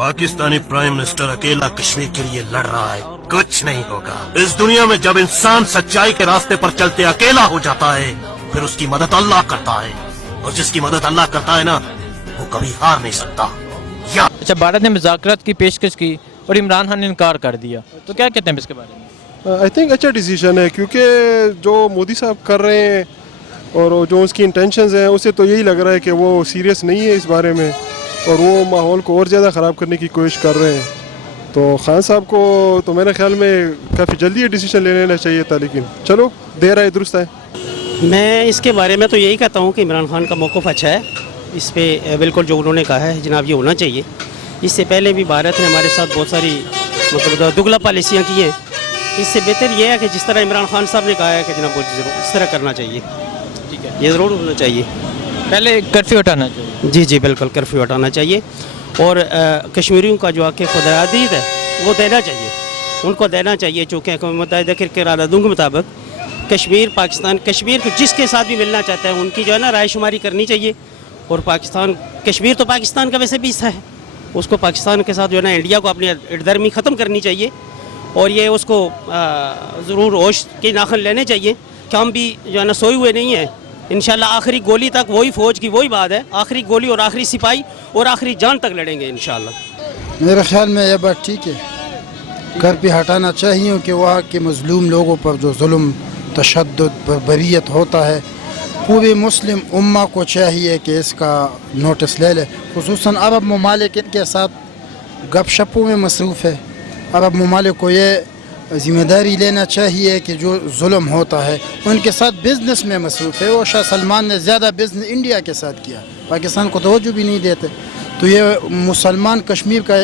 Pakistani prime minister अकेला कश्मीर के लिए लड़ रहा है, कुछ नहीं होगा। इस दुनिया में जब इंसान सच्चाई के रास्ते पर चलते अकेला हो जाता है, फिर उसकी मदद अल्लाह करता है, और जिसकी मदद अल्लाह करता है ना, वो कभी हार नहीं सकता। अच्छा, भारत ने मुज़ाकरात की पेशकश की और इमरान खान ने इनकार कर दिया, तो क्या कहते हैं इसके बारे में? आई थिंक अच्छा डिसीजन है, क्योंकि जो मोदी साहब कर रहे हैं और जो उसकी इंटेंशंस हैं, उससे तो यही लग रहा है कि वो सीरियस नहीं है इस बारे में, और वो माहौल को और ज़्यादा ख़राब करने की कोशिश कर रहे हैं। तो खान साहब को तो मेरे ख्याल में काफ़ी जल्दी ये डिसीजन ले लेना चाहिए था, लेकिन चलो देर आए दुरुस्त है। मैं इसके बारे में तो यही कहता हूँ कि इमरान खान का मौक़िफ़ अच्छा है, इस पे बिल्कुल जो उन्होंने कहा है जनाब ये होना चाहिए। इससे पहले भी भारत ने हमारे साथ बहुत सारी मतलब दुगला पॉलिसियाँ की हैं। इससे बेहतर ये है कि जिस तरह इमरान खान साहब ने कहा है कि जनाब इस तरह करना चाहिए, ठीक है, ये ज़रूर होना चाहिए। पहले कर्फ्यू हटाना चाहिए। जी बिल्कुल, कर्फ्यू हटाना चाहिए, और कश्मीरियों का जो आके खुदादीद है वो देना चाहिए, उनको देना चाहिए, चूँकि अक़वाम मुत्तहिदा के करारदादों के मुताबिक कश्मीर पाकिस्तान, कश्मीर को जिसके साथ भी मिलना चाहता है उनकी जो है ना राय शुमारी करनी चाहिए। और पाकिस्तान, कश्मीर तो पाकिस्तान का वैसे भी हिस्सा है, उसको पाकिस्तान के साथ जो है ना इंडिया को अपनी इटदर्मी ख़त्म करनी चाहिए, और ये उसको ज़रूर होश के नाखन लेने चाहिए कि हम भी जो है ना सोए हुए नहीं हैं। इंशाल्लाह आखिरी गोली तक वही फ़ौज की वही बात है, आखिरी गोली और आखिरी सिपाही और आखिरी जान तक लड़ेंगे इंशाल्लाह। मेरे ख्याल में यह बात ठीक है, कर्फ्यू हटाना चाहिए कि वहाँ के मज़लूम लोगों पर जो जुल्म, तशद्दुद, बर्बरियत होता है, पूरे मुस्लिम उम्मा को चाहिए कि इसका नोटिस ले ले। खुसूसन अरब ममालिक इनके साथ गपशपों में मसरूफ़ है। अरब ममालिक को ये ज़िम्मेदारी लेना चाहिए कि जो जुल्म होता है उनके साथ बिज़नेस में मसरूफ़ है। वो शाह सलमान ने ज़्यादा बिज़नेस इंडिया के साथ किया, पाकिस्तान को तवज्जो भी नहीं देते। तो ये मुसलमान कश्मीर का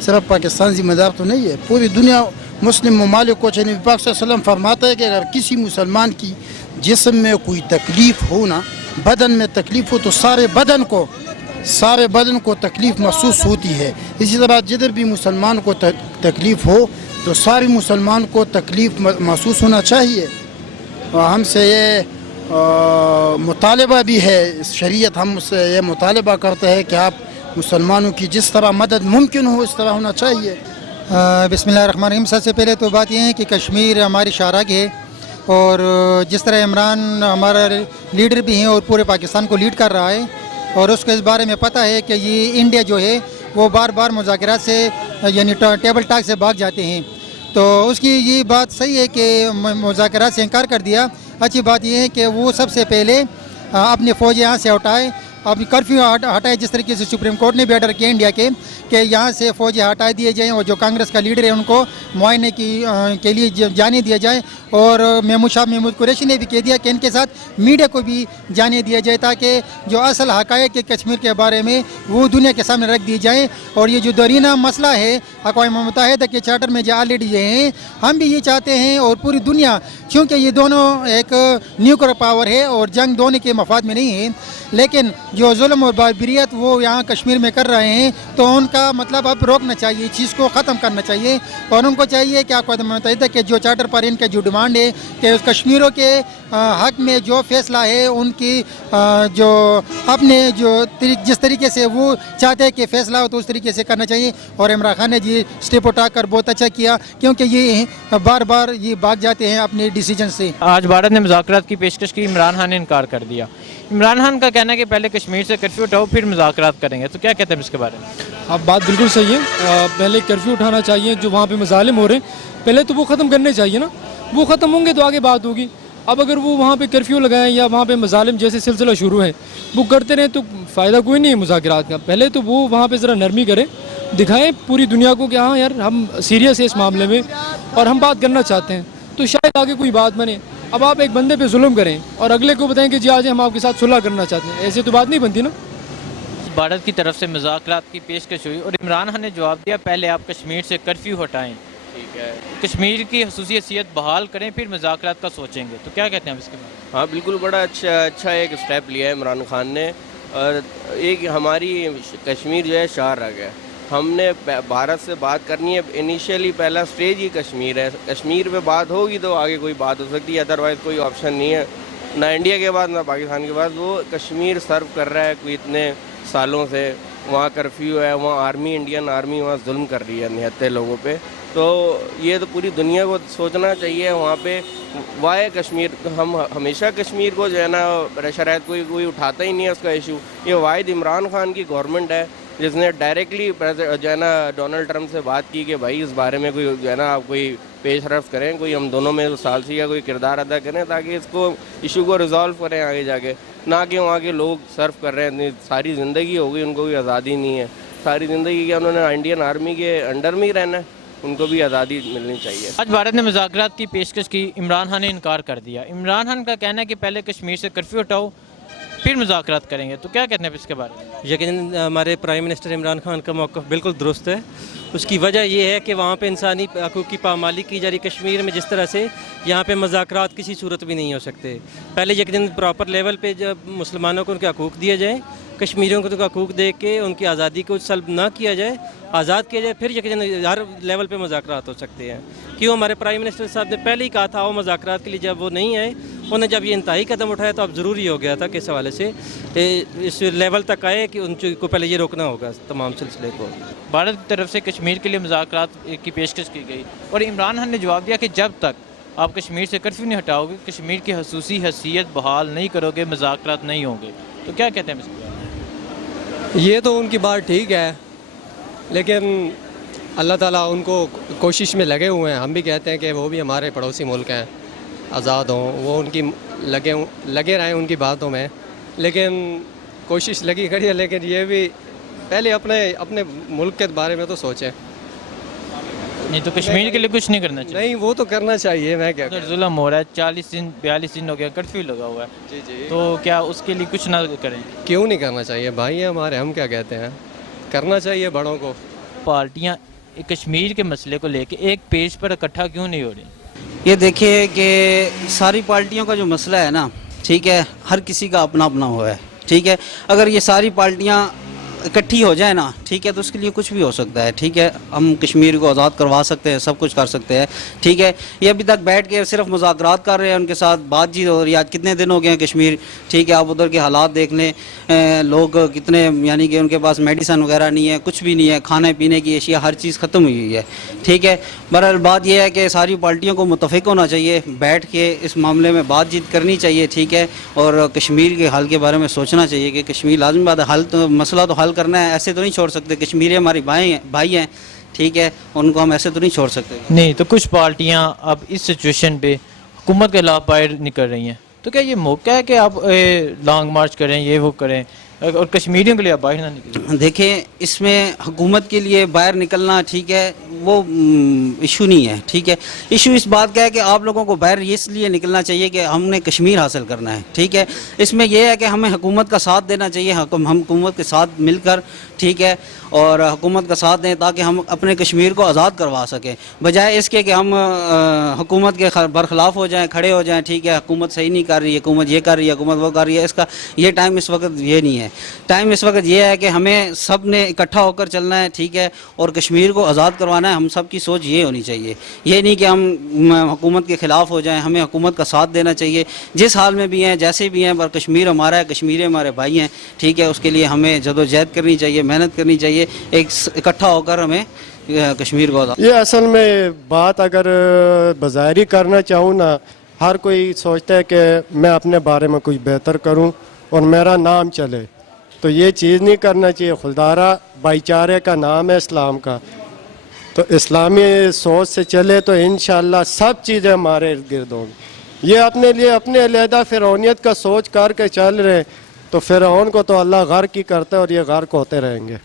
सिर्फ पाकिस्तान ज़िम्मेदार तो नहीं है, पूरी दुनिया मुस्लिम ममालिक को चाहिए। पाक सल्लल्लाहु अलैहि वसल्लम फरमाता है कि अगर किसी मुसलमान की जिस्म में कोई तकलीफ़ हो ना, बदन में तकलीफ़ हो, तो सारे बदन को तकलीफ़ महसूस होती है। इसी तरह जिधर भी मुसलमान को तकलीफ़ हो तो सारे मुसलमान को तकलीफ़ महसूस होना चाहिए। और हमसे ये मुतालबा भी है, शरीयत हमसे ये मुतालबा करते हैं कि आप मुसलमानों की जिस तरह मदद मुमकिन हो इस तरह होना चाहिए। बिस्मिल्लाहिर्रहमानिर्रहीम। सबसे पहले तो बात यह है कि कश्मीर हमारी शाहराग है, और जिस तरह इमरान हमारा लीडर भी हैं और पूरे पाकिस्तान को लीड कर रहा है, और उसको इस बारे में पता है कि ये इंडिया जो है वो बार बार मुज़ाकरात से यानी टेबल टॉक से भाग जाते हैं। तो उसकी ये बात सही है कि मुज़ाकरात से इनकार कर दिया। अच्छी बात यह है कि वो सबसे पहले अपने फ़ौज यहाँ से हटाए, अभी कर्फ्यू हटाए, जिस तरीके से सुप्रीम कोर्ट ने भी ऑर्डर किया इंडिया के कि यहाँ से फ़ौज हटा दिए जाएँ, और जो कांग्रेस का लीडर है उनको मुआयने के लिए जाने दिया जाए। और महमूद कुरैशी ने भी कह दिया कि इनके साथ मीडिया को भी जाने दिया जाए, ताकि जो असल हक़ाइक़ के कश्मीर के बारे में वो दुनिया के सामने रख दी जाए। और ये जो दरीना मसला है अक़वाम मुत्तहिदा के चार्टर में जो ऑलरेडी ये हैं, हम भी ये चाहते हैं, और पूरी दुनिया, क्योंकि ये दोनों एक न्यूक्लियर पावर है और जंग दोनों के मफाद में नहीं है, लेकिन जो जुल्म और बाबरियत वो यहाँ कश्मीर में कर रहे हैं, तो उनका मतलब अब रोकना चाहिए, इस चीज़ को ख़त्म करना चाहिए। और उनको चाहिए कि अक़वाम मुत्तहिदा के जो चार्टर पर इनका जो डिमांड है कि कश्मीरों के हक़ में जो फ़ैसला है, उनकी जो अपने जो जिस तरीके से वो चाहते हैं कि फ़ैसला हो तो उस तरीके से करना चाहिए। और इमरान खान ने जी स्टेप उठाकर बहुत अच्छा किया, क्योंकि ये बार बार ये भाग जाते हैं अपने डिसीजन से। आज भारत ने मुज़ाकरात की पेशकश की, इमरान खान ने इनकार कर दिया। इमरान खान का कहना है कि पहले कश्मीर से कर्फ्यू उठाओ फिर मुज़ाकरात करेंगे, तो क्या कहते हैं इसके बारे में? आप बात बिल्कुल सही है, पहले कर्फ्यू उठाना चाहिए, जो वहाँ पे मज़ालिम हो रहे हैं पहले तो वो ख़त्म करने चाहिए ना, वो ख़त्म होंगे तो आगे बात होगी। अब अगर वो वहाँ पे कर्फ्यू लगाएं या वहाँ पे मज़ालिम जैसे सिलसिला शुरू है वो करते रहें तो फ़ायदा कोई नहीं है मुज़ाकरात का। पहले तो वो वहाँ पे ज़रा नरमी करें, दिखाएं पूरी दुनिया को कि हाँ यार हम सीरियस है इस मामले में और हम बात करना चाहते हैं, तो शायद आगे कोई बात बने। अब आप एक बंदे पे जुल्म करें और अगले को बताएं कि जी आज हम आपके साथ सुलह करना चाहते हैं, ऐसे तो बात नहीं बनती ना। भारत की तरफ से मुज़ाकरात की पेशकश हुई और इमरान खान ने जवाब दिया पहले आप कश्मीर से कर्फ्यू हटाएं, ठीक है, कश्मीर की ख़ुसूसी हैसियत बहाल करें फिर मुज़ाकरात का सोचेंगे, तो क्या कहते हैं आप इसके बारे में? हाँ बिल्कुल, बड़ा अच्छा एक स्टेप लिया है इमरान खान ने। और एक हमारी कश्मीर जो है शाहराग है, हमने भारत से बात करनी है। इनिशियली पहला स्टेज ही कश्मीर है, कश्मीर पे बात होगी तो आगे कोई बात हो सकती है, अदरवाइज़ कोई ऑप्शन नहीं है, ना इंडिया के बाद ना पाकिस्तान के बाद। वो कश्मीर सर्व कर रहा है कोई इतने सालों से, وہاں کرفیو ہے, وہاں آرمی, انڈین آرمی وہاں ظلم کر رہی ہے نہتے لوگوں پہ. تو یہ تو پوری دنیا کو سوچنا چاہیے وہاں پہ. وائے کشمیر, ہم ہمیشہ کشمیر کو جو ہے نا شرائط کوئی اٹھاتا ہی نہیں ہے اس کا ایشو. یہ واحد عمران خان کی گورنمنٹ ہے جس نے ڈائریکٹلی جو ہے نا ڈونلڈ ٹرمپ سے بات کی کہ بھائی اس بارے میں کوئی جو ہے نا آپ کوئی پیش رفت کریں, کوئی ہم دونوں میں ثالثی کا کوئی کردار ادا کریں تاکہ اس کو ایشو کو ریزالو کریں آگے جا کے. نہ کہ وہاں کے لوگ سرف کر رہے ہیں, ساری زندگی ہو گئی ان کو بھی آزادی نہیں ہے, ساری زندگی کیا انہوں نے انڈین آرمی کے انڈر میں ہی رہنا ہے, ان کو بھی آزادی ملنی چاہیے. آج بھارت نے مذاکرات کی پیشکش کی, عمران خان نے انکار کر دیا. عمران خان کا کہنا ہے کہ پہلے کشمیر سے کرفیو ہٹاؤ پھر مذاکرات کریں گے, تو کیا کہتے ہیں اس کے بارے میں؟ یقیناً ہمارے پرائم منسٹر عمران خان کا موقف بالکل درست ہے. اس کی وجہ یہ ہے کہ وہاں پہ انسانی حقوق کی پامالی کی جا رہی. کشمیر میں جس طرح سے یہاں پہ مذاکرات کسی صورت بھی نہیں ہو سکتے. پہلے یقیناً پراپر لیول پہ جب مسلمانوں کو ان کے حقوق دیے جائیں, کشمیریوں کو ان کے حقوق دے کے ان کی آزادی کو سلب نہ کیا جائے, آزاد کیا جائے, پھر یقیناً ہر لیول پہ مذاکرات ہو سکتے ہیں. کیوں ہمارے پرائم منسٹر صاحب نے پہلے ہی کہا تھا وہ مذاکرات کے لیے, جب وہ نہیں آئے انہوں نے جب یہ انتہائی قدم اٹھایا تو اب ضروری ہو گیا تھا کہ اس حوالے سے اس لیول تک آئے کہ ان کو پہلے یہ روکنا ہوگا تمام سلسلے کو. بھارت کی طرف سے کشمیر کے لیے مذاکرات کی پیشکش کی گئی اور عمران خان نے جواب دیا کہ جب تک آپ کشمیر سے کرفیو نہیں ہٹاؤ گے, کشمیر کی خصوصی حیثیت بحال نہیں کرو گے, مذاکرات نہیں ہوں گے. تو کیا کہتے ہیں اس کے بارے میں؟ یہ تو ان کی بات ٹھیک ہے, لیکن اللہ تعالیٰ ان کو کوشش میں لگے ہوئے ہیں. ہم بھی کہتے ہیں کہ وہ بھی ہمارے پڑوسی ملک ہیں, آزاد ہوں, وہ ان کی لگے رہیں ان کی باتوں میں, لیکن کوشش لگی کھڑی ہے. لیکن یہ بھی پہلے اپنے ملک کے بارے میں تو سوچیں. نہیں تو کشمیر کے لیے کچھ نہیں کرنا چاہیے؟ نہیں, وہ تو کرنا چاہیے. میں کیا ادھر ظلم ہو رہا ہے, 40 دن 42 دن ہو گیا کرفیو لگا ہوا ہے. جی تو کیا اس کے لیے کچھ نہ کریں؟ کیوں نہیں کرنا چاہیے بھائی, ہیں ہمارے, ہم کیا کہتے ہیں, کرنا چاہیے بڑوں کو. پارٹیاں کشمیر کے مسئلے کو لے کے ایک پیج پر اکٹھا کیوں نہیں ہو رہی؟ یہ دیکھیے کہ ساری پارٹیوں کا جو مسئلہ ہے نا, ٹھیک ہے, ہر کسی کا اپنا اپنا ہوا ہے, ٹھیک ہے. اگر یہ ساری پارٹیاں اکٹھی ہو جائیں نا, ٹھیک ہے, تو اس کے لیے کچھ بھی ہو سکتا ہے, ٹھیک ہے. ہم کشمیر کو آزاد کروا سکتے ہیں, سب کچھ کر سکتے ہیں, ٹھیک ہے. یہ ابھی تک بیٹھ کے صرف مذاکرات کر رہے ہیں, ان کے ساتھ بات چیت ہو رہی ہے. آج کتنے دن ہو گئے ہیں کشمیر, ٹھیک ہے, آپ ادھر کے حالات دیکھ لیں, لوگ کتنے, یعنی کہ ان کے پاس میڈیسن وغیرہ نہیں ہے, کچھ بھی نہیں ہے, کھانے پینے کی اشیاء ہر چیز ختم ہوئی ہوئی ہے, ٹھیک ہے. بہرحال بات یہ ہے کہ ساری پارٹیوں کو متفق ہونا چاہیے, بیٹھ کے اس معاملے میں بات چیت کرنی چاہیے, ٹھیک ہے. اور کشمیر کے حل کے بارے میں سوچنا چاہیے کہ کشمیر لازمی بات ہے, حل تو مسئلہ تو حل کرنا ہے, ایسے تو نہیں چھوڑ سکتے. کشمیری ہماری بھائی ہیں, ٹھیک ہے, ان کو ہم ایسے تو نہیں چھوڑ سکتے. نہیں تو کچھ پارٹیاں اب اس سچویشن پہ حکومت کے خلاف باہر نکل رہی ہیں, تو کیا یہ موقع ہے کہ آپ لانگ مارچ کریں, یہ وہ کریں, اور کشمیریوں کے لیے آپ باہر نہ نکلیں؟ دیکھیں, اس میں حکومت کے لیے باہر نکلنا, ٹھیک ہے, وہ ایشو نہیں ہے, ٹھیک ہے. ایشو اس بات کا ہے کہ آپ لوگوں کو باہر اس لیے نکلنا چاہیے کہ ہم نے کشمیر حاصل کرنا ہے, ٹھیک ہے. اس میں یہ ہے کہ ہمیں حکومت کا ساتھ دینا چاہیے, ہم حکومت کے ساتھ مل کر, ٹھیک ہے, اور حکومت کا ساتھ دیں تاکہ ہم اپنے کشمیر کو آزاد کروا سکیں, بجائے اس کے کہ ہم حکومت کے برخلاف ہو جائیں, کھڑے ہو جائیں, ٹھیک ہے. حکومت صحیح نہیں کر رہی, حکومت یہ کر رہی ہے, حکومت وہ کر رہی ہے. اس کا یہ ٹائم اس وقت یہ نہیں ہے. ٹائم اس وقت یہ ہے کہ ہمیں سب نے اکٹھا ہو کر چلنا ہے, ٹھیک ہے, اور کشمیر کو آزاد کروانا ہے. ہم سب کی سوچ یہ ہونی چاہیے, یہ نہیں کہ ہم حکومت کے خلاف ہو جائیں. ہمیں حکومت کا ساتھ دینا چاہیے, جس حال میں بھی ہیں, جیسے بھی ہیں, پر کشمیر ہمارا ہے, کشمیری ہمارے بھائی ہیں, ٹھیک ہے. اس کے لیے ہمیں جدوجہد کرنی چاہیے, محنت کرنی چاہیے, ایک اکٹھا ہو کر ہمیں کشمیر کو آزاد. یہ اصل میں بات اگر بظاہری کرنا چاہوں نا, ہر کوئی سوچتا ہے کہ میں اپنے بارے میں کچھ بہتر کروں اور میرا نام چلے, تو یہ چیز نہیں کرنا چاہیے. خوددارا بھائی چارے کا نام ہے اسلام کا, تو اسلامی سوچ سے چلے تو انشاءاللہ سب چیزیں ہمارے ارد گرد ہوں گی. یہ اپنے لیے اپنے علیحدہ فرعونیت کا سوچ کر کے چل رہے, تو فرعون کو تو اللہ غرق ہی کرتا ہے اور یہ غرق ہوتے رہیں گے.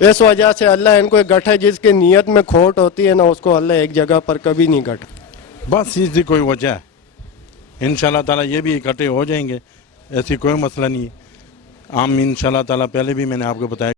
اس وجہ سے اللہ ان کو گٹھے, جس کی نیت میں کھوٹ ہوتی ہے نا, اس کو اللہ ایک جگہ پر کبھی نہیں گٹھا. بس اس کوئی وجہ ہے, انشاءاللہ تعالیٰ یہ بھی اکٹھے ہو جائیں گے, ایسی کوئی مسئلہ نہیں ہے. ہم انشاءاللہ تعالیٰ پہلے بھی میں نے آپ کو بتایا